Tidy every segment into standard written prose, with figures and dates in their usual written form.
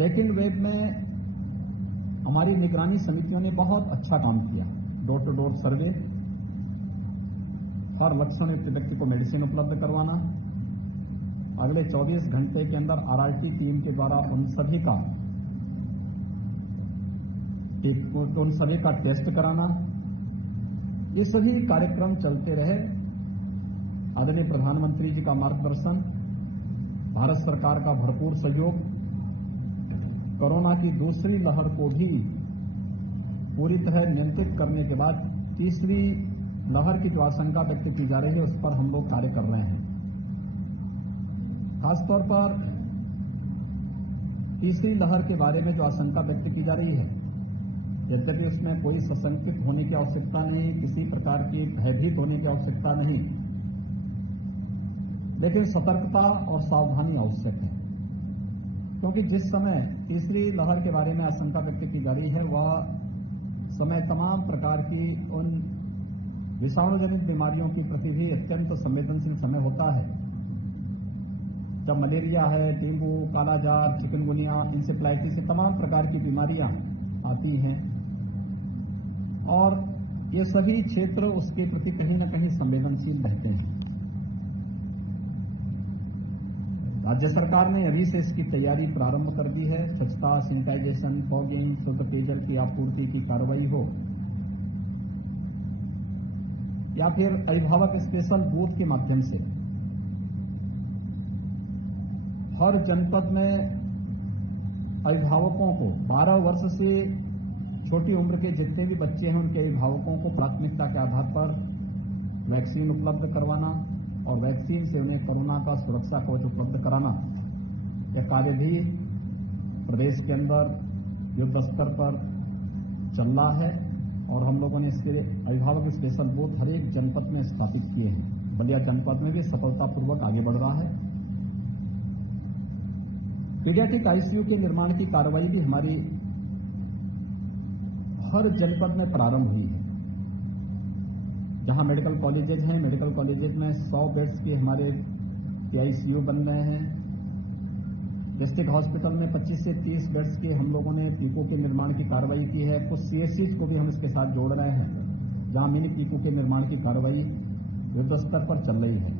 Second wave में हमारी निगरानी समितियों ने बहुत अच्छा काम किया। डोर टू डोर सर्वे, हर लक्षण युक्त व्यक्ति को मेडिसिन उपलब्ध करवाना, अगले 24 घंटे के अंदर आरआरटी टीम के द्वारा उन सभी का टेस्ट कराना, ये सभी कार्यक्रम चलते रहे। आदरणीय प्रधानमंत्री जी का मार्गदर्शन, भारत सरकार का भरपूर सहयोग, कोरोना की दूसरी लहर को भी पूरी तरह नियंत्रित करने के बाद तीसरी लहर की जो आशंका व्यक्त की जा रही है उस पर हम लोग कार्य कर रहे हैं। खासतौर पर तीसरी लहर के बारे में जो आशंका व्यक्त की जा रही है, यद्यपि उसमें कोई सशंकित होने की आवश्यकता नहीं, किसी प्रकार की भयभीत होने की आवश्यकता नहीं, लेकिन सतर्कता और सावधानी आवश्यक है। क्योंकि जिस समय तीसरी लहर के बारे में आशंका व्यक्त की जा रही है वह समय तमाम प्रकार की उन विषाणुजनित बीमारियों की प्रति भी अत्यंत संवेदनशील समय होता है, जब मलेरिया है, डेंगू, कालाजार, चिकनगुनिया, इंसेफ्लाइटिस, ये तमाम प्रकार की बीमारियां आती हैं और ये सभी क्षेत्र उसके प्रति कहीं न कहीं संवेदनशील रहते हैं। राज्य सरकार ने अभी से इसकी तैयारी प्रारंभ कर दी है। स्वच्छता, सैनिटाइजेशन, फॉगिंग, शुद्ध पेयजल की आपूर्ति की कार्रवाई हो या फिर अभिभावक स्पेशल बूथ के माध्यम से हर जनपद में अभिभावकों को 12 वर्ष से छोटी उम्र के जितने भी बच्चे हैं उनके अभिभावकों को प्राथमिकता के आधार पर वैक्सीन उपलब्ध करवाना और वैक्सीन से उन्हें कोरोना का सुरक्षा कवच उपलब्ध कराना, यह कार्य भी प्रदेश के अंदर युद्ध स्तर पर चल रहा है और हम लोगों ने इसके अभिभावक स्पेशल बूथ हर एक जनपद में स्थापित किए हैं। बलिया जनपद में भी सफलतापूर्वक आगे बढ़ रहा है। पीडियाट्रिक आईसीयू के निर्माण की कार्रवाई भी हमारी हर जनपद में प्रारंभ हुई है। जहां मेडिकल कॉलेजेज हैं, मेडिकल कॉलेजेज में 100 बेड्स के हमारे आईसीयू बन रहे हैं। डिस्ट्रिक्ट हॉस्पिटल में 25 से 30 बेड्स के हम लोगों ने पीको के निर्माण की कार्रवाई की है। कुछ सीएचसीज को भी हम इसके साथ जोड़ रहे हैं, जहां मिनी पीको के निर्माण की कार्रवाई युद्ध स्तर पर चल रही है।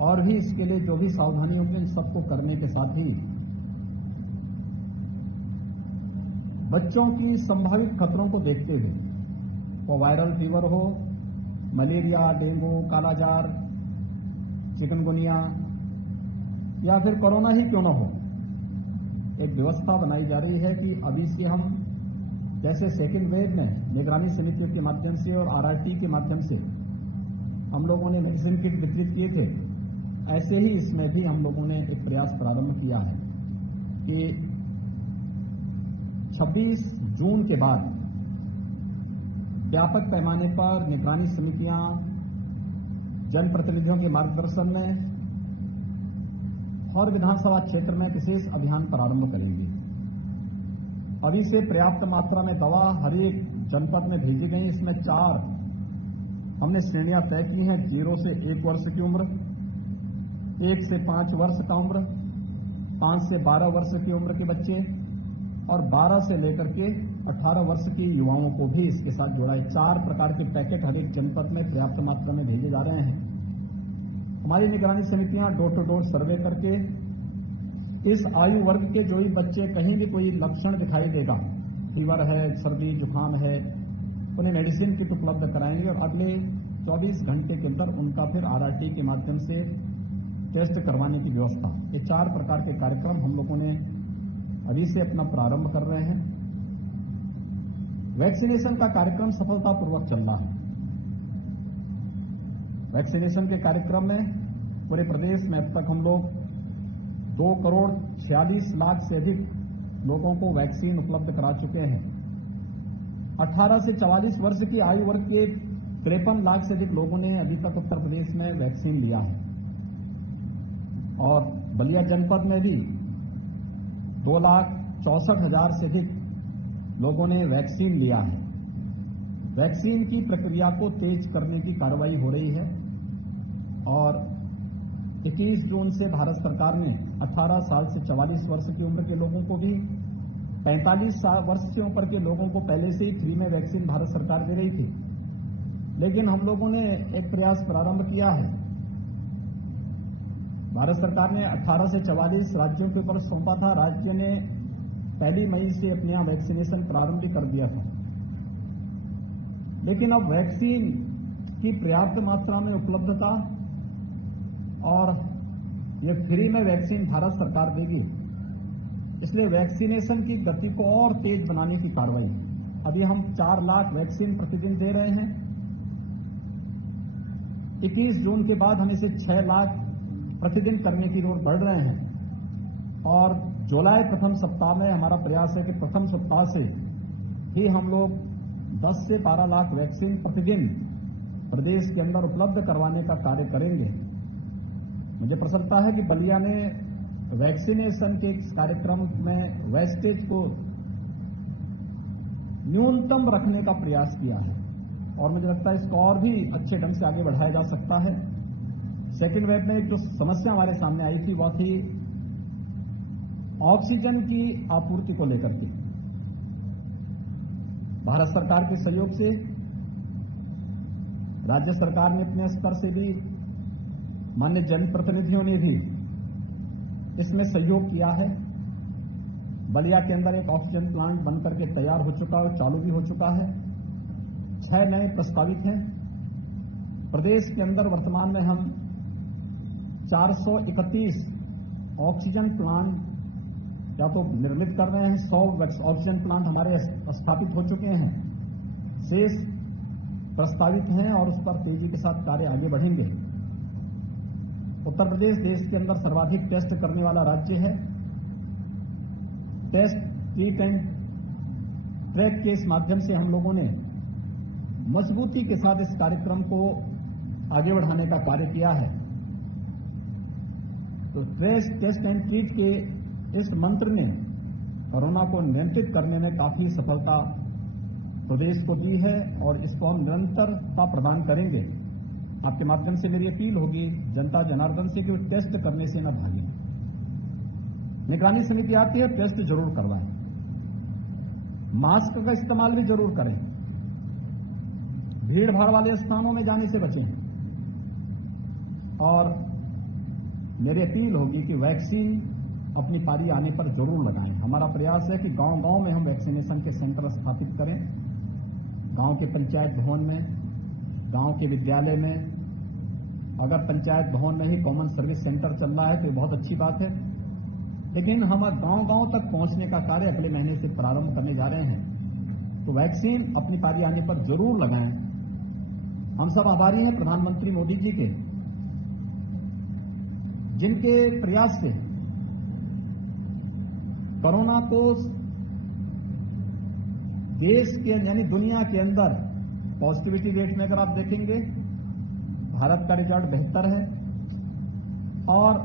और भी इसके लिए जो भी सावधानी होगी इन सबको करने के साथ ही बच्चों की संभावित खतरों को देखते हुए, वो वायरल फीवर हो, मलेरिया, डेंगू, कालाजार, चिकनगुनिया या फिर कोरोना ही क्यों न हो, एक व्यवस्था बनाई जा रही है कि अभी से हम जैसे सेकेंड वेव में निगरानी समितियों के माध्यम से और आरआरटी के माध्यम से हम लोगों ने वैक्सीन किट वितरित किए थे, ऐसे ही इसमें भी हम लोगों ने एक प्रयास प्रारंभ किया है कि 26 जून के बाद व्यापक पैमाने पर निगरानी समितियां जनप्रतिनिधियों के मार्गदर्शन में हर विधानसभा क्षेत्र में विशेष अभियान प्रारंभ करेंगे। अभी से पर्याप्त मात्रा में दवा हर एक जनपद में भेजी गई। इसमें 4 हमने श्रेणियां तय की हैं: 0 से 1 वर्ष की उम्र, 1 से 5 वर्ष का उम्र, 5 से 12 वर्ष की उम्र के बच्चे और 12 से लेकर के 18 वर्ष की युवाओं को भी इसके साथ जोड़ा है। 4 प्रकार के पैकेट हर एक जनपद में पर्याप्त मात्रा में भेजे जा रहे हैं। हमारी निगरानी समितियां डोर टू डोर सर्वे करके इस आयु वर्ग के जो भी बच्चे कहीं भी कोई लक्षण दिखाई देगा, फीवर है, सर्दी जुकाम है, उन्हें मेडिसिन किट उपलब्ध कराएंगे और अगले 24 घंटे के अंदर उनका फिर आरआरटी के माध्यम से टेस्ट करवाने की व्यवस्था। ये 4 प्रकार के कार्यक्रम हम लोगों ने अभी से अपना प्रारंभ कर रहे हैं। वैक्सीनेशन का कार्यक्रम सफलतापूर्वक चल रहा है। वैक्सीनेशन के कार्यक्रम में पूरे प्रदेश में अब तक हम लोग 2,46,00,000 से अधिक लोगों को वैक्सीन उपलब्ध करा चुके हैं। 18 से 44 वर्ष की आयु वर्ग के 53 लाख से अधिक लोगों ने अभी तक उत्तर प्रदेश में वैक्सीन लिया है और बलिया जनपद में भी 2,64,000 से अधिक लोगों ने वैक्सीन लिया है। वैक्सीन की प्रक्रिया को तेज करने की कार्रवाई हो रही है और 21 जून से भारत सरकार ने 18 साल से 44 वर्ष की उम्र के लोगों को भी, 45 वर्ष से ऊपर के लोगों को पहले से ही फ्री में वैक्सीन भारत सरकार दे रही थी। लेकिन हम लोगों ने एक प्रयास प्रारंभ किया है। भारत सरकार ने 18 से 44 राज्यों के ऊपर सौंपा था। राज्य ने 1 मई से अपने यहाँ वैक्सीनेशन प्रारंभ भी कर दिया था। लेकिन अब वैक्सीन की पर्याप्त मात्रा में उपलब्धता और ये फ्री में वैक्सीन भारत सरकार देगी, इसलिए वैक्सीनेशन की गति को और तेज बनाने की कार्रवाई। अभी हम 4 लाख वैक्सीन प्रतिदिन दे रहे हैं। 21 जून के बाद हम इसे 6 लाख प्रतिदिन करने की ओर बढ़ रहे हैं और जुलाई प्रथम सप्ताह में हमारा प्रयास है कि प्रथम सप्ताह से ही हम लोग 10 से 12 लाख वैक्सीन प्रतिदिन प्रदेश के अंदर उपलब्ध करवाने का कार्य करेंगे। मुझे प्रसन्नता है कि बलिया ने वैक्सीनेशन के इस कार्यक्रम में वेस्टेज को न्यूनतम रखने का प्रयास किया है और मुझे लगता है इसको और भी अच्छे ढंग से आगे बढ़ाया जा सकता है। सेकेंड वेव में जो समस्या हमारे सामने आई थी वह थी ऑक्सीजन की आपूर्ति को लेकर के। भारत सरकार के सहयोग से राज्य सरकार ने अपने स्तर से भी, माननीय जनप्रतिनिधियों ने भी इसमें सहयोग किया है। बलिया के अंदर एक ऑक्सीजन प्लांट बनकर के तैयार हो चुका है और चालू भी हो चुका है। 6 नए प्रस्तावित हैं। प्रदेश के अंदर वर्तमान में हम 431 ऑक्सीजन प्लांट या तो निर्मित कर रहे हैं, 100 ऑक्सीजन प्लांट हमारे स्थापित हो चुके हैं, शेष प्रस्तावित हैं और उस पर तेजी के साथ कार्य आगे बढ़ेंगे। उत्तर प्रदेश देश के अंदर सर्वाधिक टेस्ट करने वाला राज्य है। टेस्ट, ट्रीट एंड ट्रैक के इस माध्यम से हम लोगों ने मजबूती के साथ इस कार्यक्रम को आगे बढ़ाने का कार्य किया है। तो टेस्ट एंड ट्रीट के इस मंत्र ने कोरोना को नियंत्रित करने में काफी सफलता प्रदेश को दी है और इसको हम निरंतरता प्रदान करेंगे। आपके माध्यम से मेरी अपील होगी जनता जनार्दन से कि वो टेस्ट करने से न भागें। निगरानी समिति आती है, टेस्ट जरूर करवाएं। मास्क का इस्तेमाल भी जरूर करें। भीड़ भाड़ वाले स्थानों में जाने से बचें और मेरी अपील होगी कि वैक्सीन अपनी पारी आने पर जरूर लगाएं। हमारा प्रयास है कि गांव-गांव में हम वैक्सीनेशन के सेंटर स्थापित करें। गांव के पंचायत भवन में, गांव के विद्यालय में, अगर पंचायत भवन में ही कॉमन सर्विस सेंटर चल रहा है तो ये बहुत अच्छी बात है, लेकिन हम गांव-गांव तक पहुंचने का कार्य अगले महीने से प्रारंभ करने जा रहे हैं। तो वैक्सीन अपनी पारी आने पर जरूर लगाएं। हम सब आभारी हैं प्रधानमंत्री मोदी जी के, जिनके प्रयास से कोरोना को देश के यानी दुनिया के अंदर पॉजिटिविटी रेट में अगर आप देखेंगे भारत का रिजल्ट बेहतर है और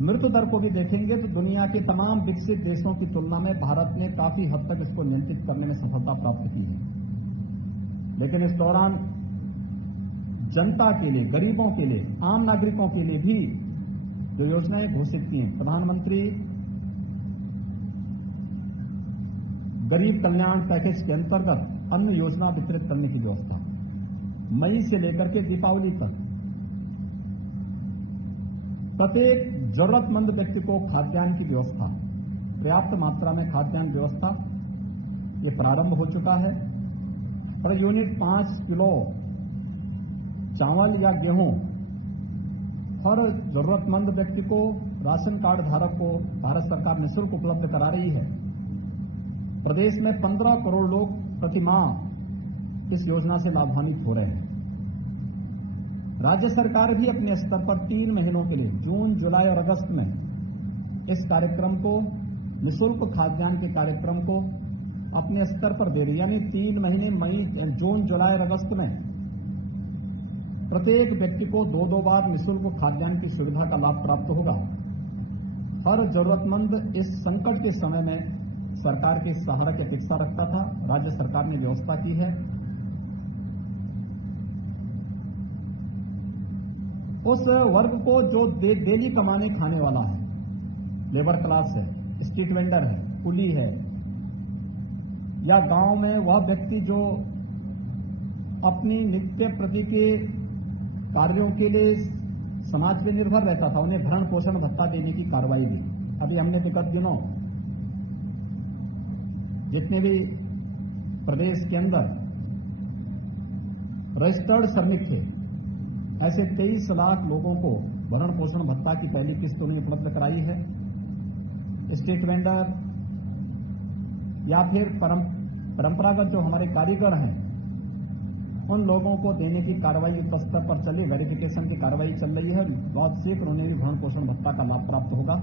मृत्यु दर को भी देखेंगे तो दुनिया के तमाम विकसित देशों की तुलना में भारत ने काफी हद तक इसको नियंत्रित करने में सफलता प्राप्त की है। लेकिन इस दौरान जनता के लिए, गरीबों के लिए, आम नागरिकों के लिए भी जो योजनाएं घोषित की हैं, प्रधानमंत्री गरीब कल्याण पैकेज के अंतर्गत अन्न योजना वितरित करने की व्यवस्था, मई से लेकर के दीपावली तक प्रत्येक जरूरतमंद व्यक्ति को खाद्यान्न की व्यवस्था, पर्याप्त मात्रा में खाद्यान्न व्यवस्था ये प्रारंभ हो चुका है। पर यूनिट 5 किलो चावल या गेहूं हर जरूरतमंद व्यक्ति को, राशन कार्ड धारक को भारत सरकार निःशुल्क उपलब्ध करा रही है। प्रदेश में 15 करोड़ लोग प्रति माह इस योजना से लाभान्वित हो रहे हैं। राज्य सरकार भी अपने स्तर पर 3 महीनों के लिए जून, जुलाई और अगस्त में इस कार्यक्रम को, निःशुल्क खाद्यान्न के कार्यक्रम को अपने स्तर पर दे रही है। यानी 3 महीने मई, जून, जुलाई और अगस्त में प्रत्येक व्यक्ति को 2-2 बार निःशुल्क खाद्यान्न की सुविधा का लाभ प्राप्त होगा। हर जरूरतमंद इस संकट के समय में सरकार के सहारा की अपेक्षा रखता था। राज्य सरकार ने व्यवस्था की है। उस वर्ग को जो डेली कमाने खाने वाला है, लेबर क्लास है, स्ट्रीट वेंडर है, कुली है, या गांव में वह व्यक्ति जो अपनी नित्य प्रति के कार्यों के लिए समाज पे निर्भर रहता था, उन्हें भरण पोषण भत्ता देने की कार्रवाई दी। अभी हमने विगत दिनों जितने भी प्रदेश के अंदर रजिस्टर्ड श्रमिक थे, ऐसे 23 लाख लोगों को भरण पोषण भत्ता की पहली किस्त उन्हें उपलब्ध कराई है। स्ट्रीट वेंडर या फिर परंपरागत जो हमारे कारीगर हैं, उन लोगों को देने की कार्रवाई युद्ध स्तर पर चली, वेरिफिकेशन की कार्रवाई चल रही है। बहुत शीघ्र उन्हें भी भरण पोषण भत्ता का लाभ प्राप्त होगा।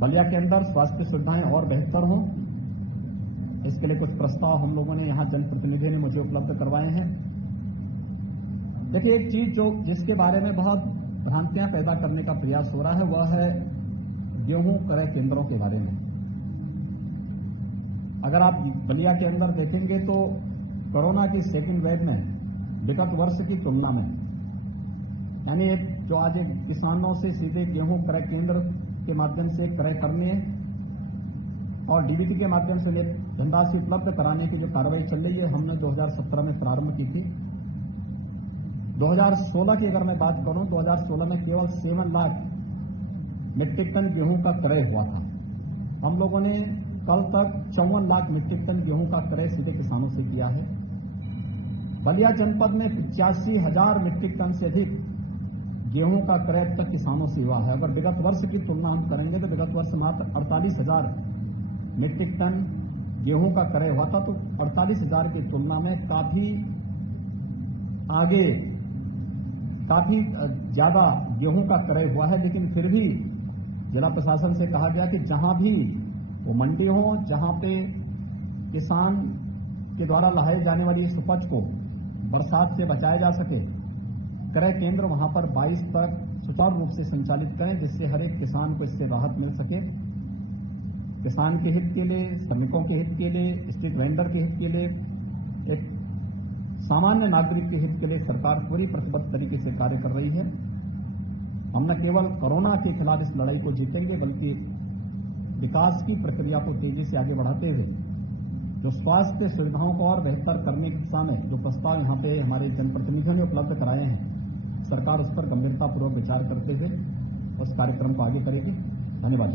बलिया के अंदर स्वास्थ्य सुविधाएं और बेहतर हों, इसके लिए कुछ प्रस्ताव हम लोगों ने यहां जनप्रतिनिधियों ने मुझे उपलब्ध करवाए हैं। देखिए, एक चीज जो जिसके बारे में बहुत भ्रांतियां पैदा करने का प्रयास हो रहा है, वह है गेहूं क्रय केंद्रों के बारे में। अगर आप बलिया के अंदर देखेंगे तो कोरोना की सेकेंड वेव में विगत वर्ष की तुलना में, यानी जो आज किसानों से सीधे गेहूं क्रय केंद्र के माध्यम से क्रय करने और डीबीटी के माध्यम से धनराशि उपलब्ध कराने की जो कार्रवाई चल रही है, हमने 2017 में प्रारंभ की थी। 2016 की अगर मैं बात करूं, 2016 में केवल 7 लाख मीट्रिक टन गेहूं का क्रय हुआ था। हम लोगों ने कल तक 54 लाख मीट्रिक टन गेहूं का क्रय सीधे किसानों से किया है। बलिया जनपद में 85,000 मीट्रिक टन से अधिक गेहूं का क्रय तक किसानों से हुआ है। अगर विगत वर्ष की तुलना हम करेंगे तो विगत वर्ष मात्र 48,000 मीट्रिक टन गेहूं का क्रय हुआ था, तो 48,000 की तुलना में काफी आगे, काफी ज्यादा गेहूं का क्रय हुआ है। लेकिन फिर भी जिला प्रशासन से कहा गया कि जहां भी वो मंडी हो, जहां पे किसान के द्वारा लाए जाने वाली इस उपज को बरसात से बचाया जा सके, क्रय केंद्र वहां पर 22 तक सुचारू रूप से संचालित करें, जिससे हर एक किसान को इससे राहत मिल सके। किसान के हित के लिए, श्रमिकों के हित के लिए, स्ट्रीट वेंडर के हित के लिए, एक सामान्य नागरिक के हित के लिए सरकार पूरी प्रतिबद्ध तरीके से कार्य कर रही है। हम न केवल कोरोना के खिलाफ इस लड़ाई को जीतेंगे, बल्कि विकास की प्रक्रिया को तेजी से आगे बढ़ाते हुए जो स्वास्थ्य सुविधाओं को और बेहतर करने की दिशा में जो प्रस्ताव यहाँ पे हमारे जनप्रतिनिधियों ने उपलब्ध कराए हैं, सरकार उस पर गंभीरतापूर्वक विचार करते हुए उस कार्यक्रम को आगे करेगी। धन्यवाद।